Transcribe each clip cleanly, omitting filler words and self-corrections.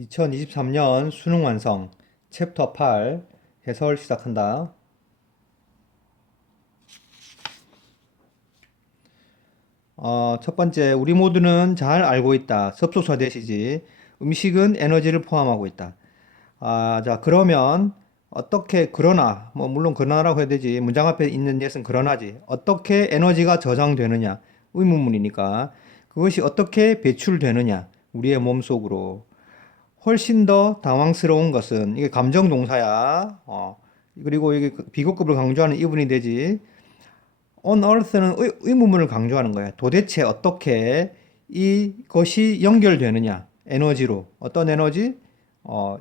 2023년 수능 완성 챕터 8 해설 시작한다. 첫 번째, 우리 모두는 잘 알고 있다. 섭소사 대시지. 음식은 에너지를 포함하고 있다. 자, 그러면 어떻게 그러나 물론 그러나라고 해야 되지. 문장 앞에 있는 예는 그러나지. 어떻게 에너지가 저장되느냐? 의문문이니까. 그것이 어떻게 배출되느냐? 우리의 몸속으로. 훨씬 더 당황스러운 것은 이게 감정 동사야. 그리고 이게 비교급을 강조하는 이분이 되지. On earth는 의문문을 강조하는 거야. 도대체 어떻게 이것이 연결되느냐? 에너지로. 어떤 에너지?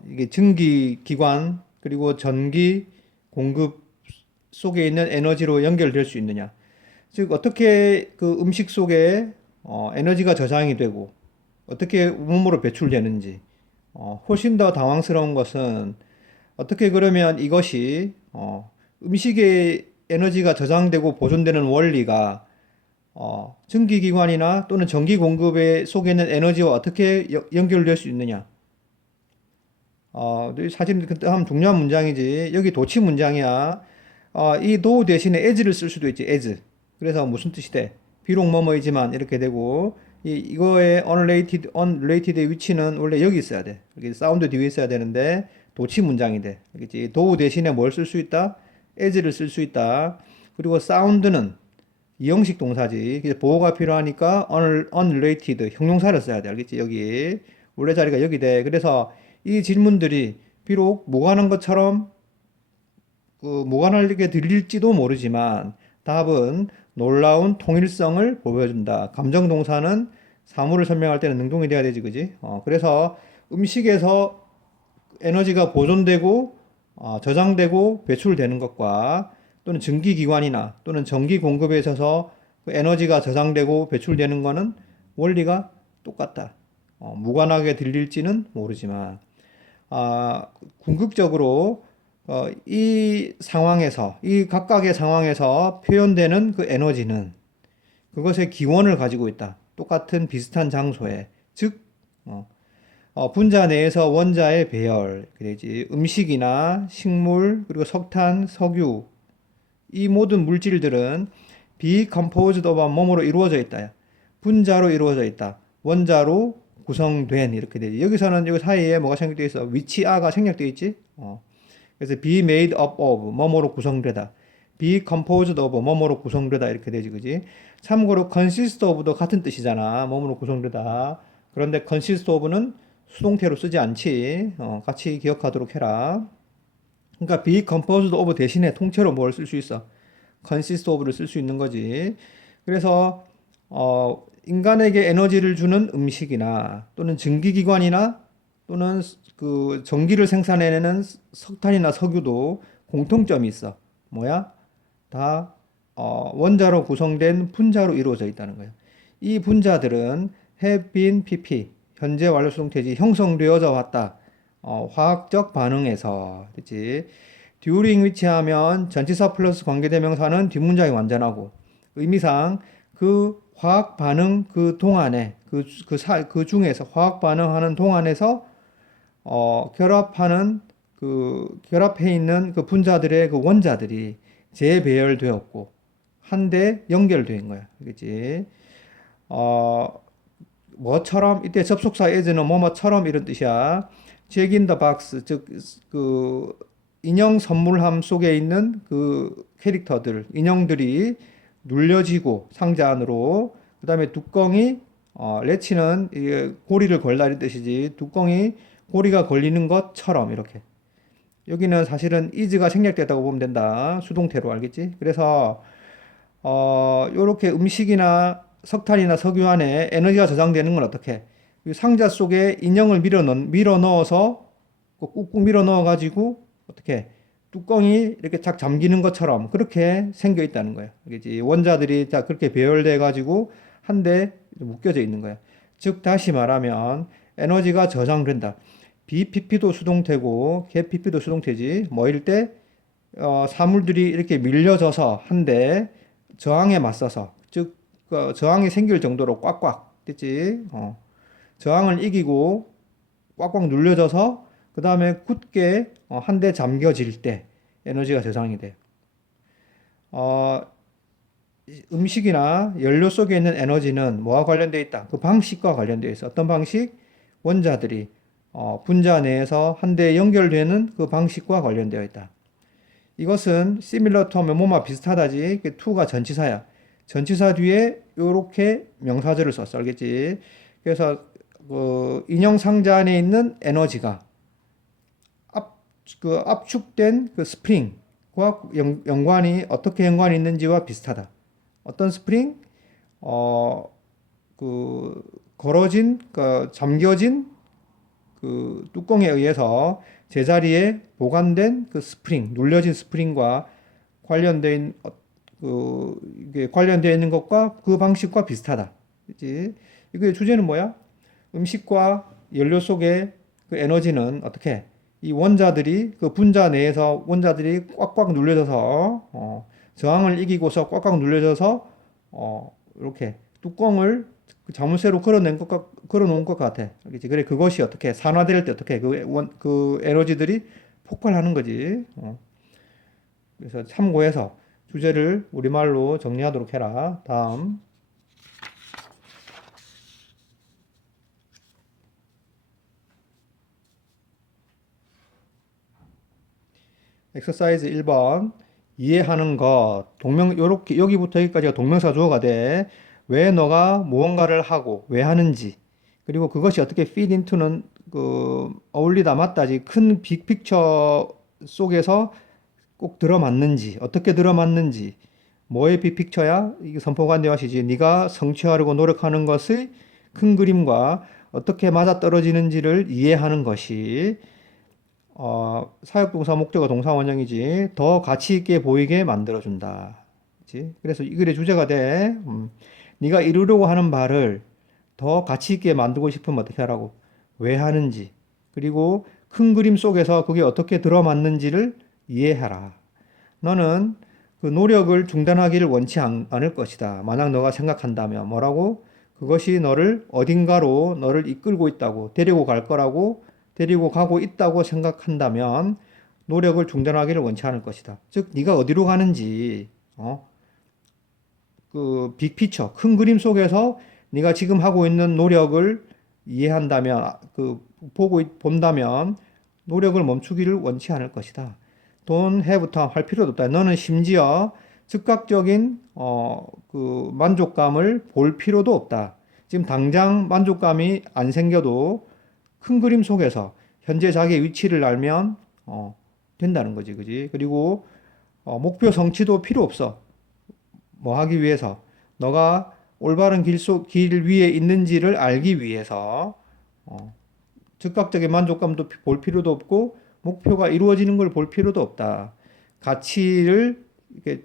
이게 증기 기관 그리고 전기 공급 속에 있는 에너지로 연결될 수 있느냐? 즉 어떻게 그 음식 속에 에너지가 저장이 되고 어떻게 몸으로 배출되는지. 훨씬 더 당황스러운 것은 어떻게 그러면 이것이 음식에 에너지가 저장되고 보존되는 원리가 증기기관이나 또는 전기 공급에 속에 있는 에너지와 어떻게 연결될 수 있느냐. 사실 한 중요한 문장이지. 여기 도치 문장이야. 이 do 대신에 as를 쓸 수도 있지. as. 그래서 무슨 뜻이 돼? 비록 뭐뭐이지만 이렇게 되고 이거의 unrelated의 위치는 원래 여기 있어야 돼. 여기 사운드 뒤에 있어야 되는데 도치 문장이 돼. 알겠지? do 대신에 뭘 쓸 수 있다? as를 쓸 수 있다. 그리고 사운드는 이형식 동사지. 그래서 보호가 필요하니까 unrelated 형용사를 써야 돼. 알겠지? 여기 원래 자리가 여기 돼. 그래서 이 질문들이 비록 무관한 것처럼 무관하게 들릴지도 모르지만 답은 놀라운 통일성을 보여준다. 감정 동사는 사물을 설명할 때는 능동이 돼야 되지, 그지? 그래서 음식에서 에너지가 보존되고 저장되고 배출되는 것과 또는 증기기관이나 또는 전기 공급에 있어서 그 에너지가 저장되고 배출되는 것은 원리가 똑같다. 무관하게 들릴지는 모르지만 궁극적으로 이 상황에서 이 각각의 상황에서 표현되는 그 에너지는 그것의 기원을 가지고 있다. 똑같은 비슷한 장소에 즉 분자 내에서 원자의 배열, 그래지 음식이나 식물 그리고 석탄, 석유 이 모든 물질들은 decomposed of 뭐뭐로 이루어져 있다. 분자로 이루어져 있다. 원자로 구성된 이렇게 되지. 여기서는 여기 사이에 뭐가 생략되어 있어? 위치아가 생략되어 있지. 그래서 be made up of 뭐뭐로 구성되다. be composed of 뭐뭐로 구성되다 이렇게 되지, 그지? 참고로 consist of도 같은 뜻이잖아. 뭐뭐로 구성되다. 그런데 consist of는 수동태로 쓰지 않지. 같이 기억하도록 해라. 그러니까 be composed of 대신에 통째로 뭘 쓸 수 있어? consist of를 쓸 수 있는 거지. 그래서 인간에게 에너지를 주는 음식이나 또는 증기기관이나 또는 그 전기를 생산해내는 석탄이나 석유도 공통점이 있어. 뭐야? 다 원자로 구성된 분자로 이루어져 있다는 거예요. 이 분자들은 have been pp 현재 완료 수동태지 형성되어져 왔다. 화학적 반응에서 그렇지. during which 하면 전치사 플러스 관계대명사는 뒷문장이 완전하고 의미상 그 화학 반응 그 동안에 그 중에서 화학 반응하는 동안에서 결합해 있는 그 분자들의 그 원자들이 재배열되었고 한데 연결된 거야. 그렇지? 뭐처럼 이때 접속사 as는 뭐뭐처럼 이런 뜻이야. check in the box 즉 그 인형 선물함 속에 있는 그 캐릭터들 인형들이 눌려지고 상자 안으로 그다음에 뚜껑이 레치는 고리를 걸다 이 뜻이지 뚜껑이 고리가 걸리는 것처럼 이렇게 여기는 사실은 is가 생략됐다고 보면 된다. 수동태로 알겠지? 그래서 요렇게 음식이나 석탄이나 석유 안에 에너지가 저장되는 건 어떻게? 상자 속에 인형을 밀어 넣어서 꾹꾹 밀어 넣어 가지고 어떻게 뚜껑이 이렇게 착 잠기는 것처럼 그렇게 생겨 있다는 거야. 알겠지? 원자들이 다 그렇게 배열돼 가지고 한데 묶여져 있는 거야. 즉 다시 말하면 에너지가 저장된다. BPP도 수동태고 개PP도 수동태지. 뭐일 때 사물들이 이렇게 밀려져서 한데 저항에 맞서서 즉 저항이 생길 정도로 꽉꽉 됐지. 저항을 이기고 꽉꽉 눌려져서 그 다음에 굳게 한데 잠겨질 때 에너지가 저장이 돼요. 어, 음식이나 연료 속에 있는 에너지는 뭐와 관련되어 있다? 그 방식과 관련되어 있어. 어떤 방식? 원자들이 분자 내에서 한데 연결되는 그 방식과 관련되어 있다. 이것은 similar to 뭐뭐마 비슷하다지. to가 전치사야. 전치사 뒤에 이렇게 명사절을 썼어. 알겠지? 그래서 그 인형 상자 안에 있는 에너지가 그 압축된 그 스프링과 연관이 어떻게 연관이 있는지와 비슷하다. 어떤 스프링? 그 걸어진, 그 잠겨진 그 뚜껑에 의해서 제자리에 보관된 그 스프링, 눌려진 스프링과 관련된 이게 관련되어 있는 것과 그 방식과 비슷하다. 그지? 이게 주제는 뭐야? 음식과 연료 속의 그 에너지는 어떻게? 이 원자들이 그 분자 내에서 원자들이 꽉꽉 눌려져서 저항을 이기고서 꽉꽉 눌려져서 이렇게 뚜껑을 자물쇠로 걸어놓은 것 같아. 알겠지? 그래 그것이 어떻게 산화될 때 어떻게 그 에너지들이 폭발하는 거지. 그래서 참고해서 주제를 우리말로 정리하도록 해라. 다음. 엑서사이즈 1번. 이해하는 것. 요렇게, 여기부터 여기까지가 동명사 주어가 돼. 왜 너가 무언가를 하고, 왜 하는지. 그리고 그것이 어떻게 feed into는, 어울리다 맞다지. 큰 빅픽처 속에서 꼭 들어맞는지, 어떻게 들어맞는지. 뭐의 빅픽처야? 이게 선포관 대화시지. 네가 성취하려고 노력하는 것의 큰 그림과 어떻게 맞아떨어지는지를 이해하는 것이 사역동사 목적어 동사 원형이지. 더 가치 있게 보이게 만들어준다. 그치? 그래서 이 글의 주제가 돼. 네가 이루려고 하는 바를 더 가치 있게 만들고 싶으면 어떻게 하라고? 왜 하는지. 그리고 큰 그림 속에서 그게 어떻게 들어맞는지를 이해하라. 너는 그 노력을 중단하기를 원치 않을 것이다. 만약 너가 생각한다면 뭐라고? 그것이 너를 어딘가로 너를 이끌고 있다고, 데리고 갈 거라고, 데리고 가고 있다고 생각한다면 노력을 중단하기를 원치 않을 것이다. 즉, 네가 어디로 가는지, 그 빅피처, 큰 그림 속에서 네가 지금 하고 있는 노력을 이해한다면, 본다면 노력을 멈추기를 원치 않을 것이다. Don't have time 할 필요도 없다. 너는 심지어 즉각적인 그 만족감을 볼 필요도 없다. 지금 당장 만족감이 안 생겨도 큰 그림 속에서 현재 자기의 위치를 알면 된다는 거지, 그지? 그리고 목표 성취도 필요 없어. 뭐 하기 위해서 너가 올바른 길 위에 있는지를 알기 위해서 즉각적인 만족감도 볼 필요도 없고 목표가 이루어지는 걸 볼 필요도 없다. 가치를 이렇게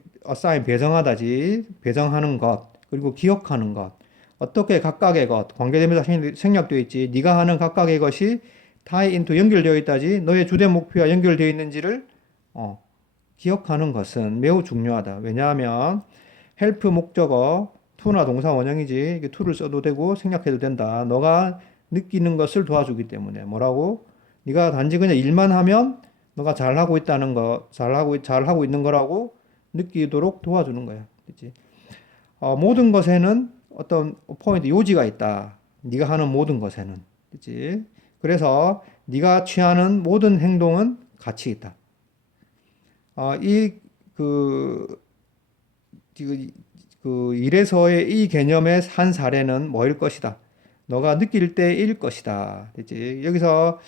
배정하다지. 배정하는 것 그리고 기억하는 것 어떻게 각각의 것 관계대명사 생략되어 있지. 네가 하는 각각의 것이 tie into 연결되어 있다지. 너의 주된 목표와 연결되어 있는지를 기억하는 것은 매우 중요하다. 왜냐하면 help 목적어 to나 동사 원형이지. 이게 to를 써도 되고 생략해도 된다. 너가 느끼는 것을 도와주기 때문에 뭐라고? 네가 단지 그냥 일만 하면 너가 잘하고 있다는 거, 잘하고 있는 거라고 느끼도록 도와주는 거야. 그렇지? 모든 것에는 어떤 포인트, 요지가 있다. 네가 하는 모든 것에는. 그렇지? 그래서 네가 취하는 모든 행동은 가치 있다. 그 일에서의 이 개념의 한 사례는 뭐일 것이다. 너가 느낄 때일 것이다. 그렇지? 여기서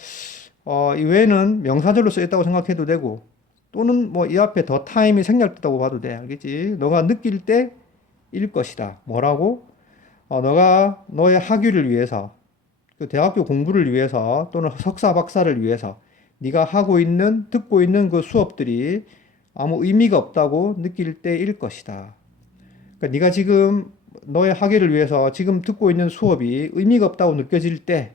이 외에는 명사절로 쓰였다고 생각해도 되고 또는 뭐 이 앞에 더 타임이 생략됐다고 봐도 돼. 알겠지? 너가 느낄 때일 것이다. 뭐라고? 너가 너의 학위를 위해서 그 대학교 공부를 위해서 또는 석사 박사를 위해서 네가 듣고 있는 그 수업들이 아무 의미가 없다고 느낄 때일 것이다. 그러니까 네가 지금 너의 학위를 위해서 지금 듣고 있는 수업이 의미가 없다고 느껴질 때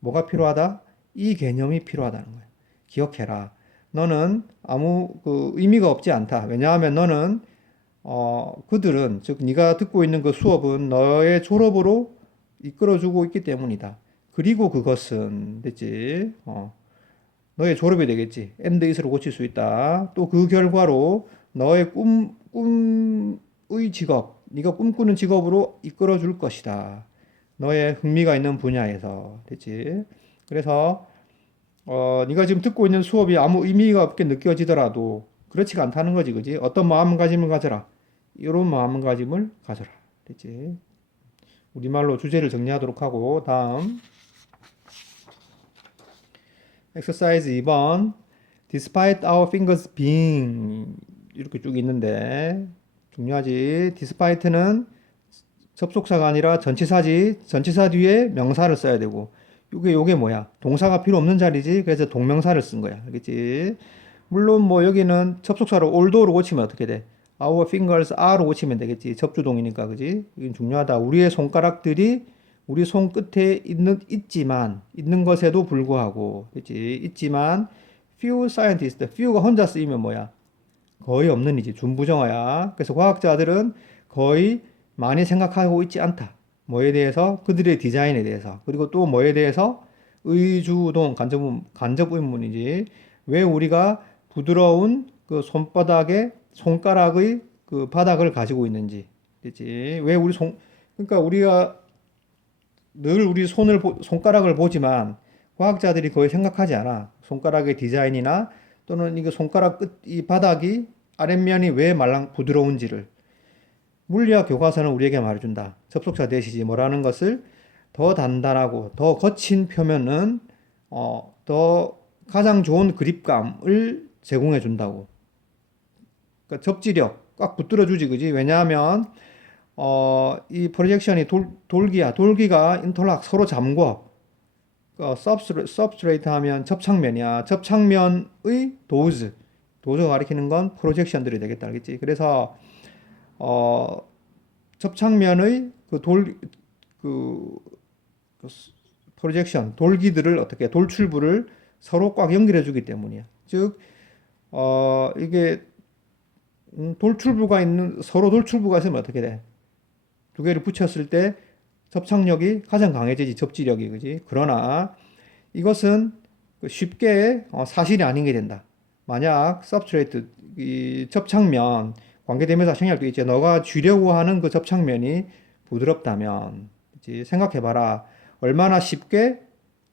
뭐가 필요하다? 이 개념이 필요하다는 거야. 기억해라. 너는 아무 그 의미가 없지 않다. 왜냐하면 너는 즉 네가 듣고 있는 그 수업은 너의 졸업으로 이끌어주고 있기 때문이다. 그리고 그것은 됐지. 너의 졸업이 되겠지. and is로 고칠 수 있다. 또 그 결과로 너의 꿈의 직업, 네가 꿈꾸는 직업으로 이끌어 줄 것이다. 너의 흥미가 있는 분야에서 됐지. 그래서 네가 지금 듣고 있는 수업이 아무 의미가 없게 느껴지더라도 그렇지가 않다는 거지, 그지? 어떤 마음가짐을 가져라. 이런 마음가짐을 가져라. 됐지? 우리말로 주제를 정리하도록 하고 다음 exercise 2번 despite our fingers being 이렇게 쭉 있는데 중요하지. despite는 접속사가 아니라 전치사지. 전치사 뒤에 명사를 써야 되고 요게 뭐야? 동사가 필요 없는 자리지. 그래서 동명사를 쓴 거야. 알겠지? 물론 뭐 여기는 접속사로 although로 고치면 어떻게 돼? Our fingers are로 고치면 되겠지. 접주동이니까, 그지? 이건 중요하다. 우리의 손가락들이 우리 손끝에 있는 것에도 불구하고, 그지? 있지만, few scientists, few가 혼자 쓰이면 뭐야? 거의 없는 이지. 준부정어야. 그래서 과학자들은 거의 많이 생각하고 있지 않다. 뭐에 대해서? 그들의 디자인에 대해서. 그리고 또 뭐에 대해서? 의주동, 간접 의문이지. 왜 우리가 부드러운 그 손가락의 그 바닥을 가지고 있는지. 그치? 왜 그러니까 우리가 늘 우리 손가락을 보지만 과학자들이 거의 생각하지 않아. 손가락의 디자인이나 또는 이거 손가락 이 바닥이 아랫면이 왜 부드러운지를. 물리학 교과서는 우리에게 말해준다. 접속사 대시지 뭐라는 것을 더 단단하고 더 거친 표면은 더 가장 좋은 그립감을 제공해 준다고. 그러니까 접지력 꽉 붙들어 주지, 그지? 왜냐하면 이 프로젝션이 돌기야. 돌기가 인터락 서로 잠궈. substrate 하면 접착면이야. 접착면의 도즈가 가리키는 건 프로젝션들이 되겠다, 알겠지? 그래서 접착면의 그 프로젝션, 돌기들을 어떻게, 돌출부를 서로 꽉 연결해 주기 때문이야. 즉, 이게, 서로 돌출부가 있으면 어떻게 돼? 두 개를 붙였을 때 접착력이 가장 강해지지, 접지력이, 그지? 그러나 이것은 쉽게 사실이 아닌 게 된다. 만약 substrate, 이 접착면, 관계대명사 생략도 있지. 너가 쥐려고 하는 그 접착면이 부드럽다면, 그치? 생각해봐라. 얼마나 쉽게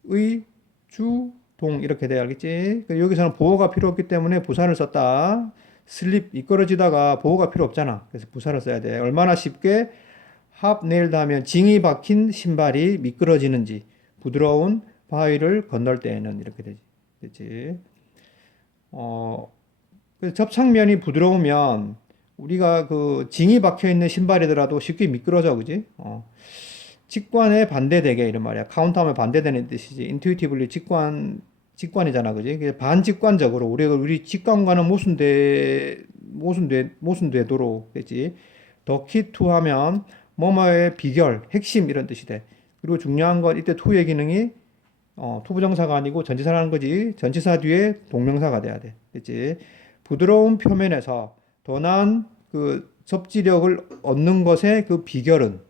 의, 주, 동 이렇게 돼야 알겠지? 여기서는 보호가 필요 없기 때문에 부사를 썼다. 슬립, 미끄러지다가 보호가 필요 없잖아. 그래서 부사를 써야 돼. 얼마나 쉽게 합네일드 하면 징이 박힌 신발이 미끄러지는지 부드러운 바위를 건널 때에는 이렇게 되지. 그치? 그래서 접착면이 부드러우면 우리가 그 징이 박혀 있는 신발이더라도 쉽게 미끄러져, 그지? 직관에 반대되게 이런 말이야. 카운트하면 반대되는 뜻이지. 인투이티블리 직관이잖아, 그지? 반직관적으로 우리 직관과는 모순되도록 됐지. 더 키 투 하면 뭐뭐의 비결, 핵심 이런 뜻이 돼. 그리고 중요한 건 이때 투의 기능이 투부정사가 아니고 전치사라는 거지. 전치사 뒤에 동명사가 돼야 돼. 됐지? 부드러운 표면에서 더 나은 그 접지력을 얻는 것의 그 비결은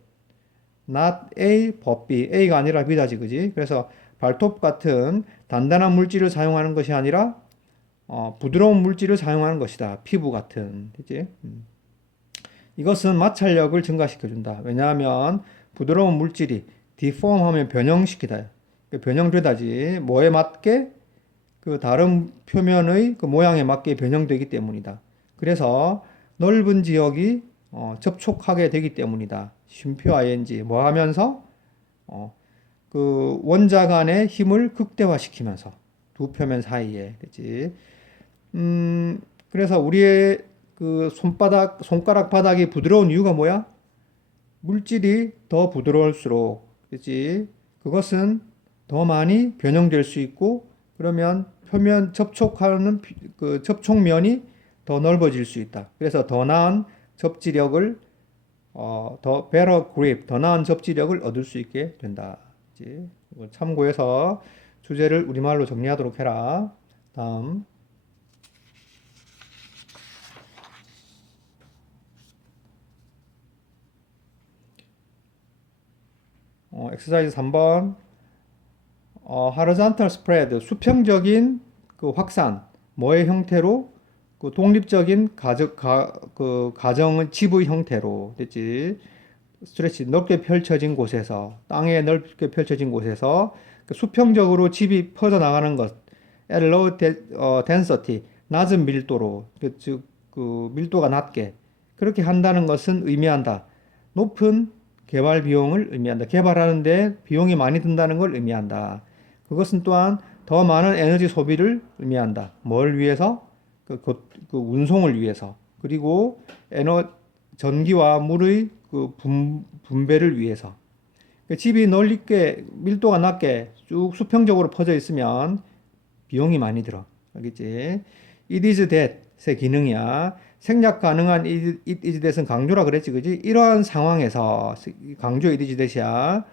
not A, but B. A가 아니라 B다지, 그지? 그래서 발톱 같은 단단한 물질을 사용하는 것이 아니라 부드러운 물질을 사용하는 것이다. 피부 같은, 그지? 이것은 마찰력을 증가시켜준다. 왜냐하면 부드러운 물질이 deform하면 변형시키다. 변형되다지. 뭐에 맞게? 그 다른 표면의 그 모양에 맞게 변형되기 때문이다. 그래서 넓은 지역이 접촉하게 되기 때문이다. 쉼표 ing 뭐 하면서 그 원자 간의 힘을 극대화시키면서 두 표면 사이에, 그렇지? 그래서 우리의 그 손가락 바닥이 부드러운 이유가 뭐야? 물질이 더 부드러울수록, 그렇지? 그것은 더 많이 변형될 수 있고, 그러면 표면 그 접촉면이 더 넓어질 수 있다. 그래서 더 나은 접지력을, 더 better grip, 더 나은 접지력을 얻을 수 있게 된다. 그렇지? 참고해서 주제를 우리말로 정리하도록 해라. 다음. 엑서사이즈 3번. horizontal spread, 수평적인 그 확산, 뭐의 형태로? 그 독립적인 그 가정의 집의 형태로 됐지. 스트레치 넓게 펼쳐진 곳에서 땅에 넓게 펼쳐진 곳에서 그 수평적으로 집이 퍼져 나가는 것, at low density 낮은 밀도로 그 밀도가 낮게 그렇게 한다는 것은 의미한다. 높은 개발 비용을 의미한다. 개발하는데 비용이 많이 든다는 걸 의미한다. 그것은 또한 더 많은 에너지 소비를 의미한다. 뭘 위해서? 그 운송을 위해서. 그리고 전기와 물의 그 분배를 위해서. 집이 넓게 밀도가 낮게 쭉 수평적으로 퍼져 있으면 비용이 많이 들어. 알겠지? It is that의 기능이야. 생략 가능한 it is that은 강조라 그랬지, 그지? 이러한 상황에서 강조 it is that이야.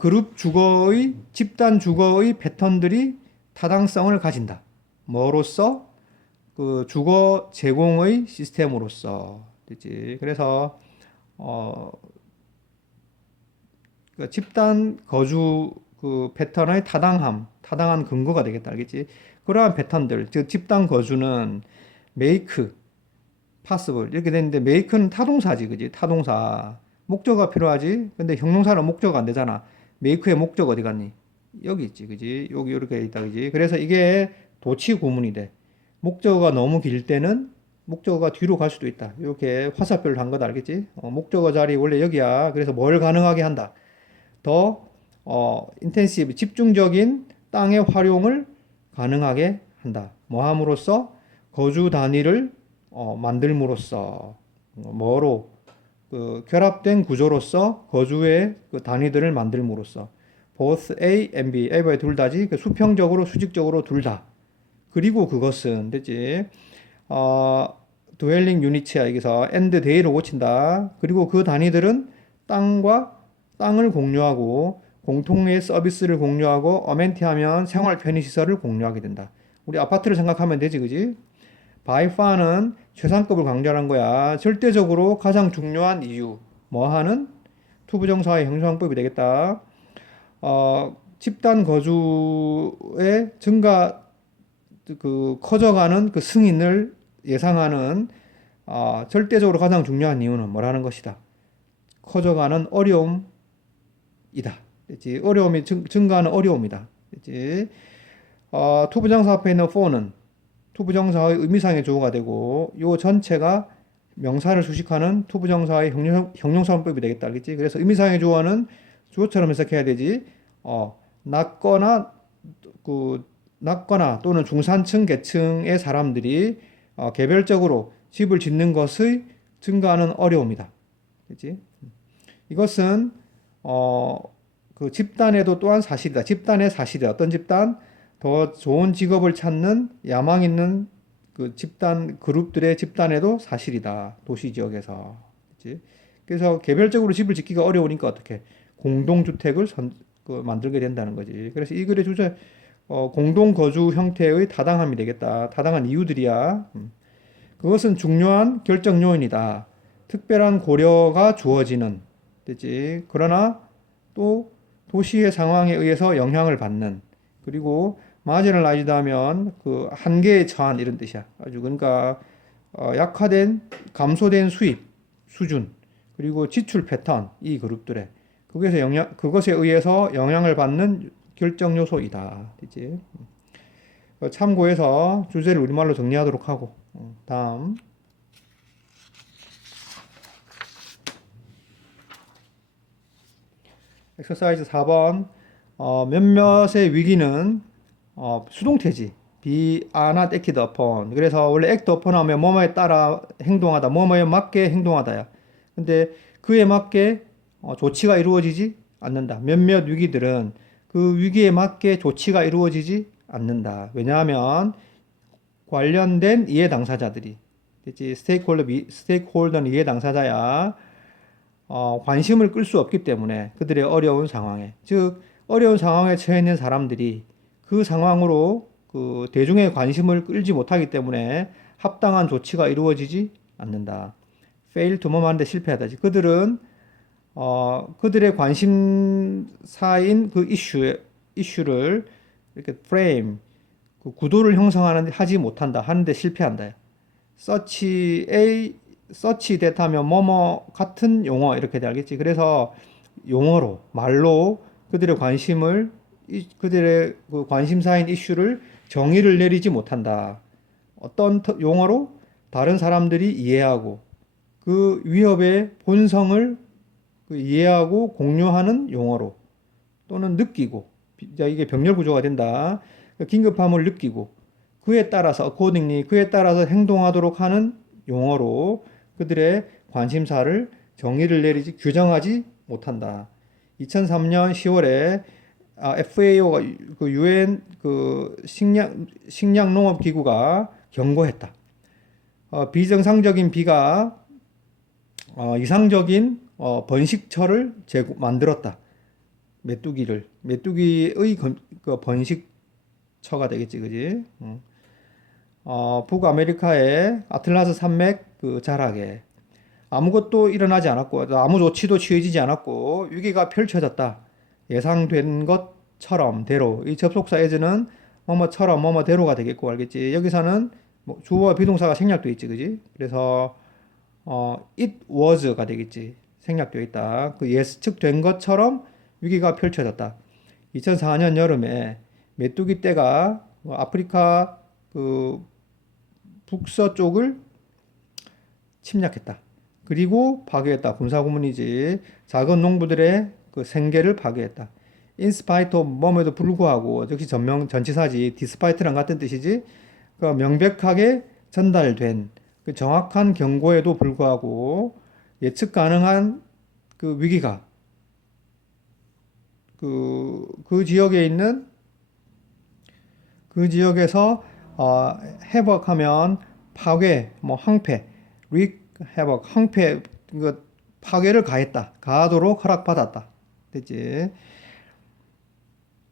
그룹 주거의 집단 주거의 패턴들이 타당성을 가진다. 뭐로서? 그 주거 제공의 시스템으로서. 됐지? 그래서 그 집단 거주 그 패턴의 타당한 근거가 되겠다. 알겠지? 그러한 패턴들, 즉 집단 거주는 make, possible 이렇게 되는데 make는 타동사지, 그지? 타동사. 목적어가 필요하지. 근데 형용사는 목적어가 안 되잖아. make의 목적 어디 갔니? 여기 있지, 그지? 여기 이렇게 있다, 그지? 그래서 이게 도치 구문이 돼. 목적어가 너무 길 때는 목적어가 뒤로 갈 수도 있다. 이렇게 화살표를 한 거다, 알겠지? 목적어 자리 원래 여기야. 그래서 뭘 가능하게 한다. 더 인텐시브 집중적인 땅의 활용을 가능하게 한다. 뭐 함으로써? 거주 단위를 만들므로써. 뭐로? 그 결합된 구조로서 거주의 그 단위들을 만들므로써. both A and B, A와 둘 다지. 그 수평적으로 수직적으로 둘 다. 그리고 그것은 됐지. dwelling unit이야. 여기서 and day로 고친다. 그리고 그 단위들은 땅을 공유하고 공통의 서비스를 공유하고 어멘티 하면 생활 편의시설을 공유하게 된다. 우리 아파트를 생각하면 되지, 그지? by far는 최상급을 강조하는 거야. 절대적으로 가장 중요한 이유. 뭐 하는? 투부정사의 형용사법이 되겠다. 집단 거주의 커져가는 그 승인을 예상하는 절대적으로 가장 중요한 이유는 뭐라는 것이다. 커져가는 어려움이다. 됐지? 어려움이 증가하는 어려움이다. 됐지? 투부정사 앞에 있는 for는 투부정사의 의미상의 주어가 되고 요 전체가 명사를 수식하는 투부정사의 형용사문법이 되겠다. 알겠지? 그래서 의미상의 주어는 주어처럼 해석해야 되지. 낮거나 또는 중산층 계층의 사람들이 개별적으로 집을 짓는 것의 증가하는 어려움이다. 그렇지? 이것은 그 집단에도 또한 사실이다. 집단의 사실이다. 어떤 집단? 더 좋은 직업을 찾는 야망 있는 그 집단 그룹들의 집단에도 사실이다. 도시 지역에서. 그렇지? 그래서 개별적으로 집을 짓기가 어려우니까 어떻게 공동주택을 만들게 된다는 거지. 그래서 이 글의 주제 공동 거주 형태의 타당함이 되겠다. 타당한 이유들이야. 그것은 중요한 결정 요인이다. 특별한 고려가 주어지는, 됐지? 그러나 또 도시의 상황에 의해서 영향을 받는, 그리고 마지널라이즈드 하면 그 한계에 처한 이런 뜻이야. 아주 그러니까 약화된, 감소된 수입 수준, 그리고 지출 패턴 이 그룹들의 그것에 의해서 영향을 받는 결정 요소이다. 됐지? 참고해서 주제를 우리말로 정리하도록 하고 다음 엑서사이즈 4번 몇몇의 위기는 수동태지. be are not acted upon. 그래서 원래 act upon 하면 뭐뭐에 따라 행동하다, 뭐뭐에 맞게 행동하다야. 근데 그에 맞게 조치가 이루어지지 않는다. 몇몇 위기들은 그 위기에 맞게 조치가 이루어지지 않는다. 왜냐하면 관련된 이해 당사자들이, 됐지? 스테이크홀더는 이해 당사자야. 관심을 끌 수 없기 때문에 그들의 어려운 상황에, 즉 어려운 상황에 처해 있는 사람들이 그 상황으로 그 대중의 관심을 끌지 못하기 때문에 합당한 조치가 이루어지지 않는다. fail to 뭐하는데 실패하다지. 그들은 그들의 관심사인 그 이슈에 이슈를 이렇게 프레임, 그 구도를 하지 못한다. 하는데 실패한다. 서치 데이터면 뭐뭐 같은 용어 이렇게 돼 알겠지? 그래서 용어로 말로 그들의 그 관심사인 이슈를 정의를 내리지 못한다. 어떤 용어로 다른 사람들이 이해하고 그 위협의 본성을 이해하고 공유하는 용어로 또는 느끼고 이게 병렬 구조가 된다. 긴급함을 느끼고 그에 따라서 행동하도록 하는 용어로 그들의 관심사를 정의를 내리지 규정하지 못한다. 2003년 10월에 FAO가 그 유엔 그 식량 농업 기구가 경고했다. 비정상적인 비가 이상적인 번식처를 만들었다. 메뚜기의 그 번식처가 되겠지, 그지? 북아메리카의 아틀라스 산맥 그 자락에 아무것도 일어나지 않았고 아무 조치도 취해지지 않았고 위기가 펼쳐졌다. 예상된 것처럼 대로 이 접속사 as는 뭐뭐처럼 뭐뭐대로가 되겠고 알겠지? 여기서는 뭐 주어와 비동사가 생략되어 있지, 그지? 그래서 it was가 되겠지. 생략되어 있다. 그 예측된 것처럼 위기가 펼쳐졌다. 2004년 여름에 메뚜기 떼가 아프리카 그 북서쪽을 침략했다. 그리고 파괴했다. 군사고문이지. 작은 농부들의 그 생계를 파괴했다. In spite of 뭐에도 불구하고 역시 전치사지. despite랑 같은 뜻이지. 그 명백하게 전달된 그 정확한 경고에도 불구하고 예측 가능한 그 위기가 그 지역에 있는 그 지역에서 회복하면 파괴, 뭐 항패, 회복, 항패 그 파괴를 가하도록 허락받았다. 됐지?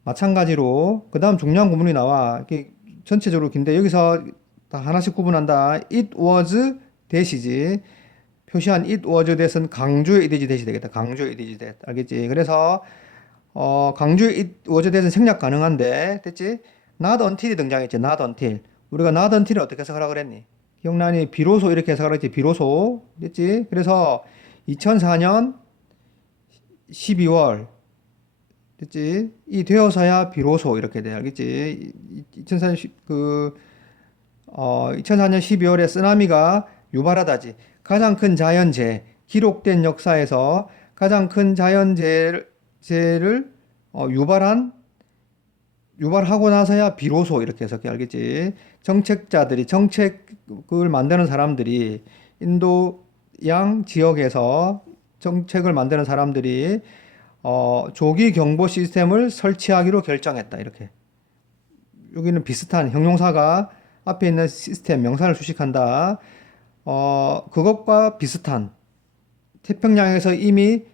마찬가지로 그 다음 중요한 구문이 나와. 이게 전체적으로 긴데 여기서 다 하나씩 구분한다. It was that이지. 표시한 it was that은 강조의 it is that이 되겠다. 강조의 it is that. 알겠지? 그래서 강조의 it was that은 생략 가능한데, 됐지? Not until이 등장했지. Not until. 우리가 not until을 어떻게 해석하라 그랬니? 기억나니? 비로소 이렇게 해석하라 했지. 비로소. 됐지? 그래서 2004년 12월 됐지? 이 되어서야 비로소 이렇게 돼. 알겠지? 2004년 12월에 쓰나미가 유발하다지. 가장 큰 자연재해, 기록된 역사에서 가장 큰 자연재해를 유발하고 나서야 비로소 이렇게 해석해. 알겠지? 정책을 만드는 사람들이 인도양 지역에서 정책을 만드는 사람들이 조기 경보 시스템을 설치하기로 결정했다. 이렇게. 여기는 비슷한 형용사가 앞에 있는 시스템 명사를 수식한다. 그것과 비슷한 태평양에서 이미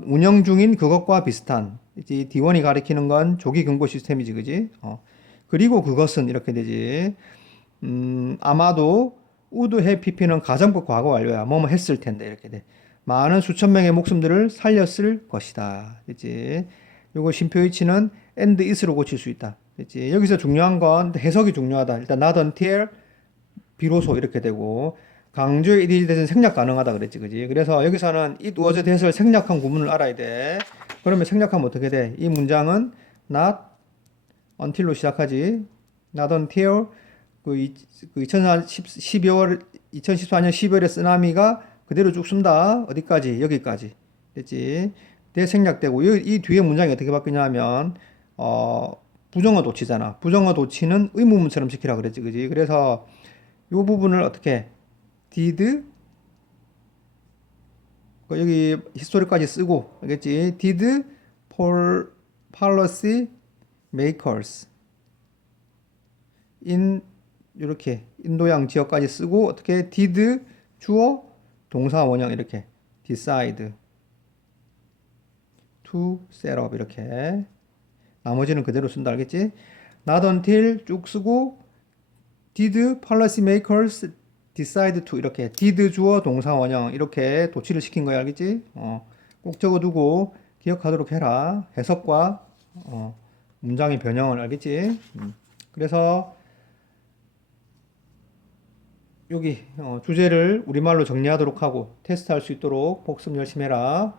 운영 중인 그것과 비슷한 D1이 가리키는 건 조기 경보 시스템이지, 그지? 그리고 그것은 이렇게 되지. 아마도 would have pp는 가정법 과거 완료야. 뭐뭐 했을 텐데 이렇게 돼. 많은 수천 명의 목숨들을 살렸을 것이다. 됐지? 요거 심표이치는 and is로 고칠 수 있다. 됐지? 여기서 중요한 건 해석이 중요하다. 일단 not until 비로소 이렇게 되고 강조의 it is that은 생략 가능하다 그랬지, 그지? 그래서 여기서는 it was that을 생략한 구문을 알아야 돼. 그러면 생략하면 어떻게 돼? 이 문장은 not until로 시작하지. not until 2014년 12월에 쓰나미가 그대로 쭉 쓴다. 어디까지? 여기까지. 됐지? 대생략되고 이 뒤에 문장이 어떻게 바뀌냐면 부정어 도치잖아. 부정어 도치는 의문문처럼 시키라 그랬지, 그지? 그래서 이 부분을 어떻게 did 여기 히스토리까지 쓰고 알겠지? did policy makers in 이렇게 인도양 지역까지 쓰고 어떻게 did 주어 동사 원형 이렇게 decide to set up 이렇게 나머지는 그대로 쓴다. 알겠지? not until 쭉 쓰고 did policy makers decide to 이렇게 did 주어 동사 원형 이렇게 도치를 시킨 거야. 알겠지? 꼭 적어두고 기억하도록 해라. 해석과 문장의 변형을 알겠지? 그래서 여기 주제를 우리말로 정리하도록 하고 테스트할 수 있도록 복습 열심히 해라.